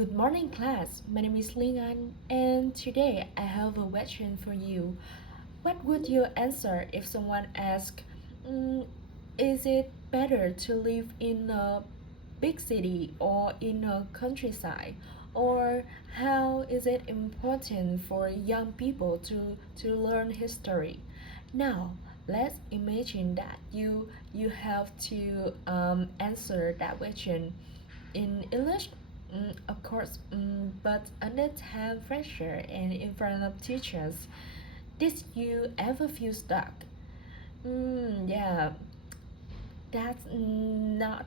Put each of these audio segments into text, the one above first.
Good morning, class. My name is Lingan, and today I have a question for you. What would you answer if someone asked, mm, is it better to live in a big city or in a countryside? Or how is it important for young people to learn history? Now, let's imagine that you have to answer that question in English, of course, but under time pressure and in front of teachers. Did you ever feel stuck? Yeah, that's not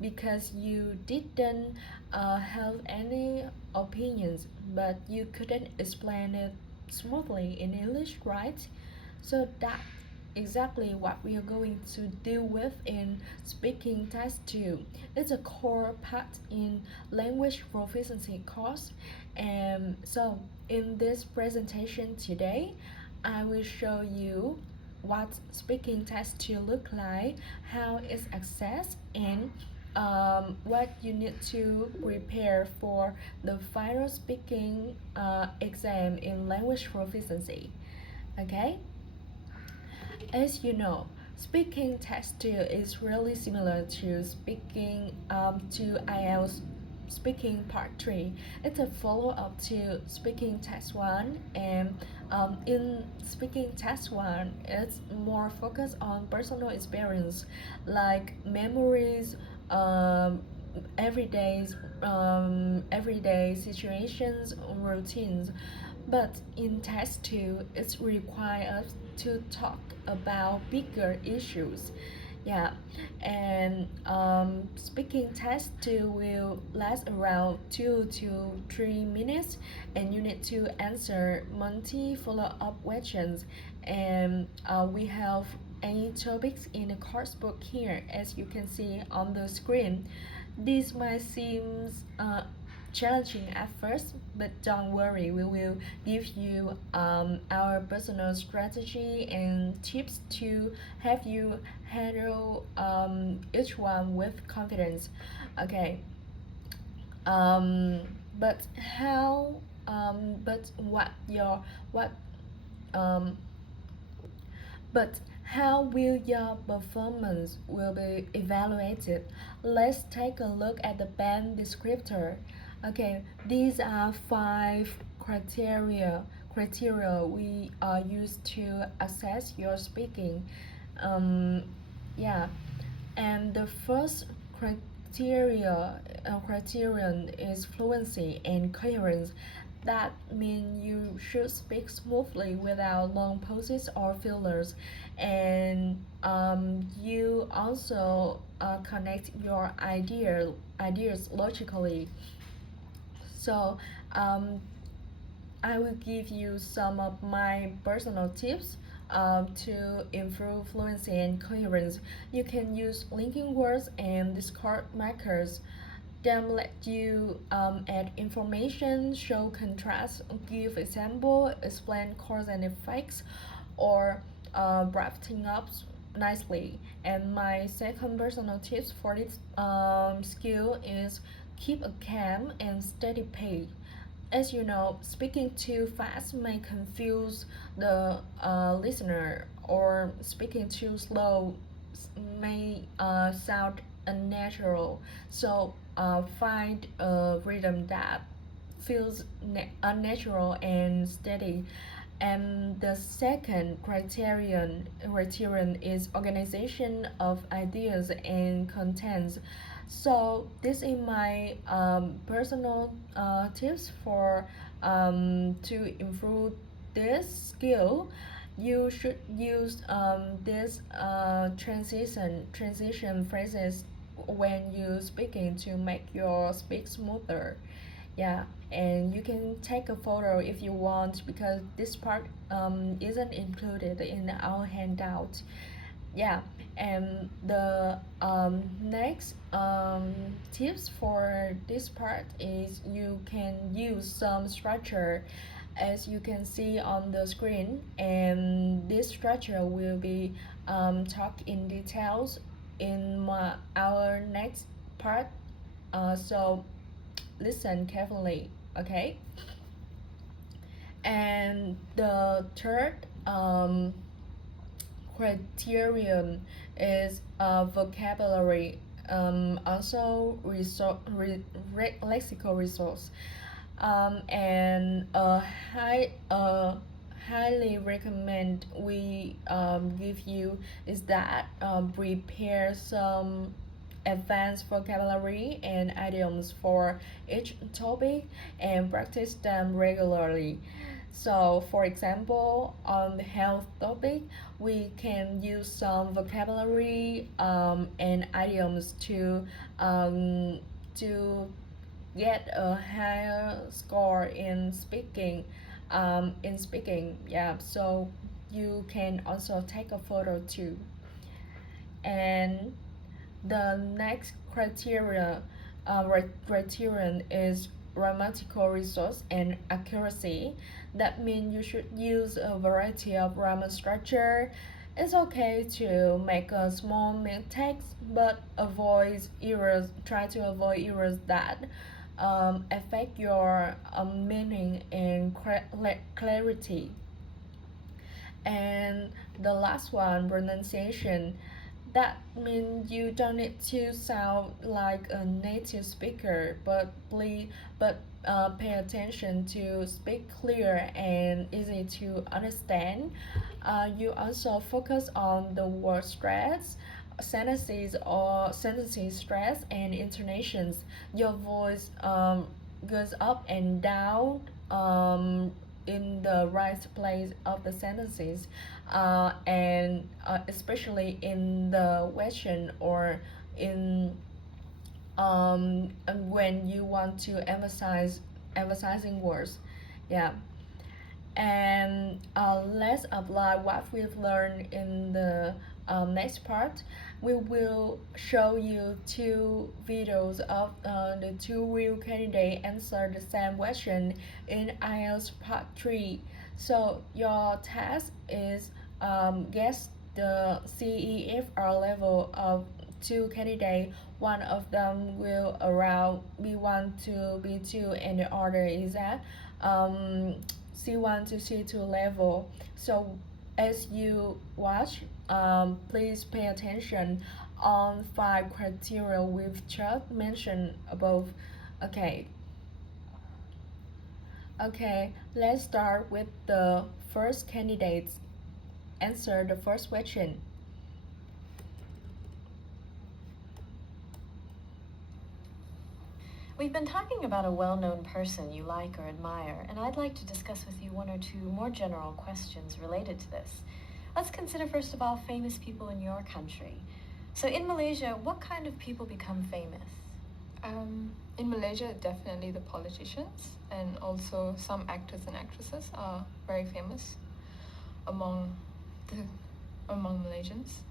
because you didn't have any opinions, but you couldn't explain it smoothly in English, right? So that's exactly what we are going to deal with in speaking test 2. It's a core part in language proficiency course. And so in this presentation today, I will show you what speaking test 2 look like, how it's accessed, and what you need to prepare for the final speaking exam in language proficiency. Okay? As you know, speaking test 2 is really similar to speaking to IELTS speaking part 3. It's a follow-up to speaking test 1, and in speaking test 1 it's more focused on personal experience like memories, um, everyday situations, routines. But in test 2, it requires us to talk about bigger issues. Yeah, and speaking test 2 will last around 2 to 3 minutes, and you need to answer multi follow-up questions. And we have any topics in the course book here, as you can see on the screen. This might seem challenging at first, but don't worry, we will give you our personal strategy and tips to help you handle each one with confidence. Okay. Um, but how? But what your what? Um, but how will your performance will be evaluated? Let's take a look at the band descriptor. Okay, these are 5 criteria we use to assess your speaking. Um, yeah, and the first criterion is fluency and coherence. That means you should speak smoothly without long pauses or fillers, and you also connect your ideas logically. So um, I will give you some of my personal tips to improve fluency and coherence. You can use linking words and discard markers. Then let you add information, show contrast, give example, explain cause and effects, or drafting up nicely. And my second personal tips for this skill is keep a calm and steady pace. As you know, speaking too fast may confuse the listener, or speaking too slow may sound unnatural. So find a rhythm that feels unnatural and steady. And the second criterion is organization of ideas and contents. So this is my personal tips for to improve this skill. You should use this transition phrases when you speaking to make your speak smoother. Yeah, and you can take a photo if you want, because this part isn't included in our handout. Yeah, and the next tips for this part is you can use some structure, as you can see on the screen, and this structure will be talked in details in our next part. So listen carefully, okay? And the third criterion is vocabulary, also lexical resource, and highly recommend we give you is that prepare some advanced vocabulary and idioms for each topic and practice them regularly. So, for example, on the health topic, we can use some vocabulary and idioms to get a higher score in speaking. Yeah. So you can also take a photo too. And the next criterion is grammatical resource and accuracy. That means you should use a variety of grammar structure. It's okay to make a small mistakes, but avoid errors. Try to avoid errors that affect your meaning and clarity. And the last one, pronunciation. That means you don't need to sound like a native speaker, but pay attention to speak clear and easy to understand. You also focus on the word stress, sentences stress and intonations. Your voice goes up and down in the right place of the sentences, and especially in the question or in when you want to emphasizing words. Yeah. And let's apply what we've learned in the next part. We will show you two videos of the two real candidates answer the same question in IELTS part 3. So your task is guess the CEFR level of two candidates. One of them will around B1 to B2 and the other is at C1 to C2 level. So as you watch, please pay attention on 5 criteria we've just mentioned above. Okay. Okay, let's start with the first candidate. Answer the first question. We've been talking about a well-known person you like or admire, and I'd like to discuss with you one or two more general questions related to this. Let's consider first of all famous people in your country. So in Malaysia, what kind of people become famous? In Malaysia, definitely the politicians, and also some actors and actresses are very famous among Malaysians.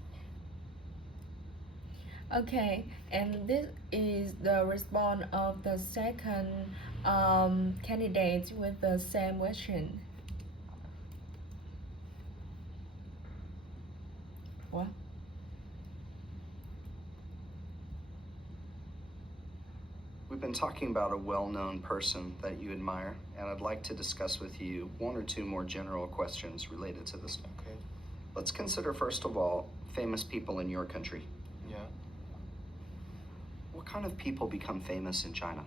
Okay, and this is the response of the second candidate with the same question. What? We've been talking about a well-known person that you admire, and I'd like to discuss with you one or two more general questions related to this. Okay. Let's consider, first of all, famous people in your country. Yeah. What kind of people become famous in China?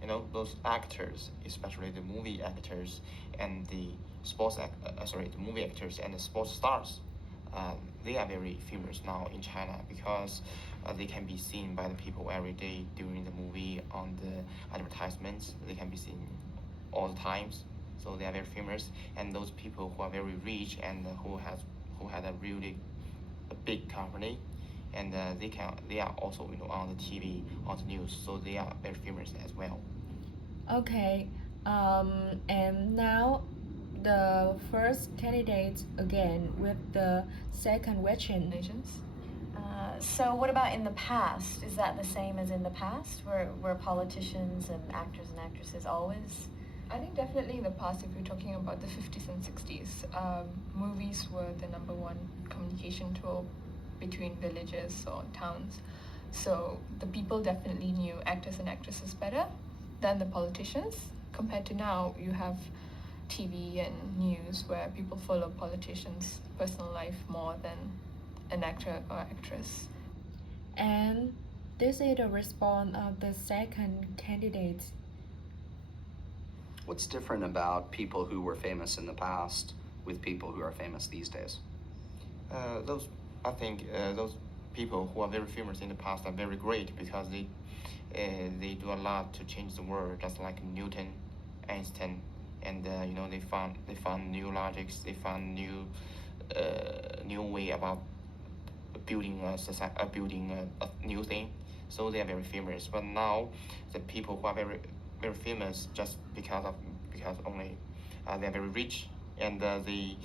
You know, those actors, especially the movie actors and the the movie actors and the sports stars, they are very famous now in China because they can be seen by the people every day during the movie, on the advertisements. They can be seen all the times, so they are very famous. And those people who are very rich and who had a really big company, and they are also on the TV, on the news, so they are very famous as well. Okay, and now the first candidate again with the second question. So what about in the past? Is that the same as in the past? Were politicians and actors and actresses always? I think definitely in the past, if you're talking about the 50s and 60s, movies were the number one communication tool between villages or towns. So the people definitely knew actors and actresses better. than the politicians. Compared to now, you have TV and news where people follow politicians' personal life more than an actor or actress. And this is the response of the second candidate. What's different about people who were famous in the past with people who are famous these days? I think those people who are very famous in the past are very great because they do a lot to change the world, just like Newton, Einstein, and they found new logics, they found new way about building a society, building a new thing. So they are very famous. But now the people who are very famous just because only they're very rich and they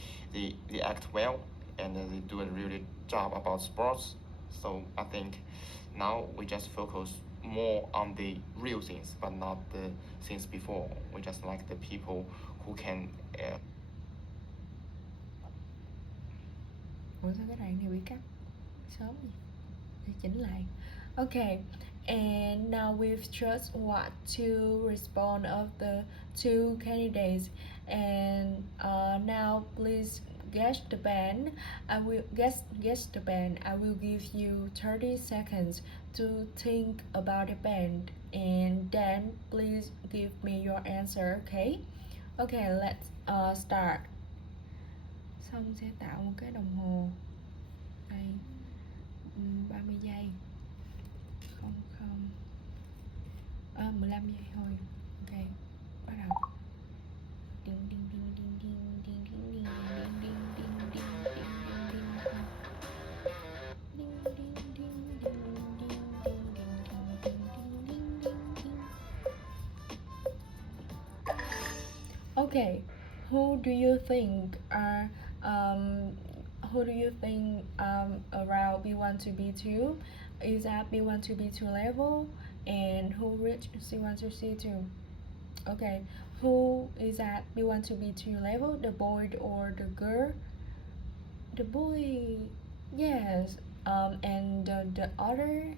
act well and they do a really job about sports. So I think now we just focus more on the real things, but not the things before. We just like the people who can. Ủa sao cái đoạn này bị cắt sớm nhỉ? Để chỉnh lại. Okay, and now we've just watched two respond of the two candidates, and now please guess the band. I will guess the band. I will give you 30 seconds to think about the band, and then please give me your answer. Okay? Okay, let's start. Xong sẽ tạo một cái đồng hồ đây 30 giây 15 giây thôi. Ok, bắt đầu. Ding ding ding ding ding ding ding ding ding ding ding ding Okay, who do you think are around B1 to B2? Is that B1 to B2 level? And who reached C1 to C2? Okay, who is at B1 to B2 level? The boy or the girl? The boy, yes. And the other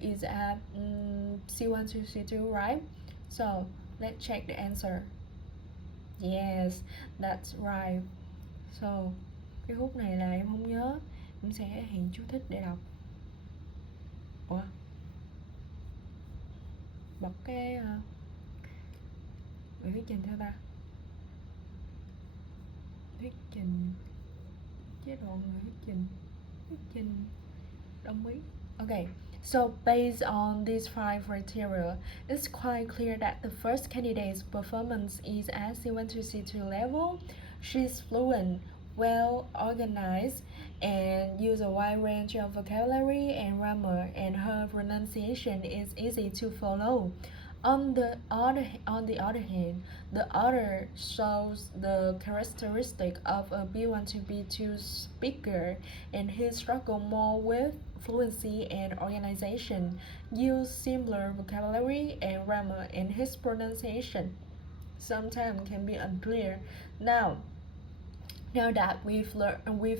is at C1 to C2, right? So let's check the answer. Yes, that's right. So cái khúc này là em không nhớ, em sẽ hiện chú thích để đọc. Ủa? Bật cái thuyết trình theo ta. Thuyết trình, chế độ người thuyết trình đồng ý. Okay, so based on these five criteria, it's quite clear that the first candidate's performance is at C1 to C2 level. She's fluent, well organized, and use a wide range of vocabulary and grammar, and her pronunciation is easy to follow. On the other hand, the author shows the characteristic of a B1 to B2 speaker, and he struggle more with fluency and organization, use similar vocabulary and grammar, and his pronunciation sometimes can be unclear. Now that we've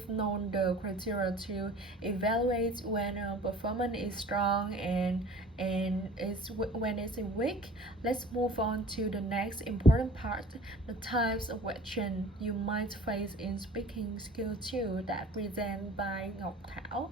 known the criteria to evaluate when a performance is strong and when it's weak, let's move on to the next important part: the types of question you might face in speaking skill 2 that presented by Ngọc Thảo.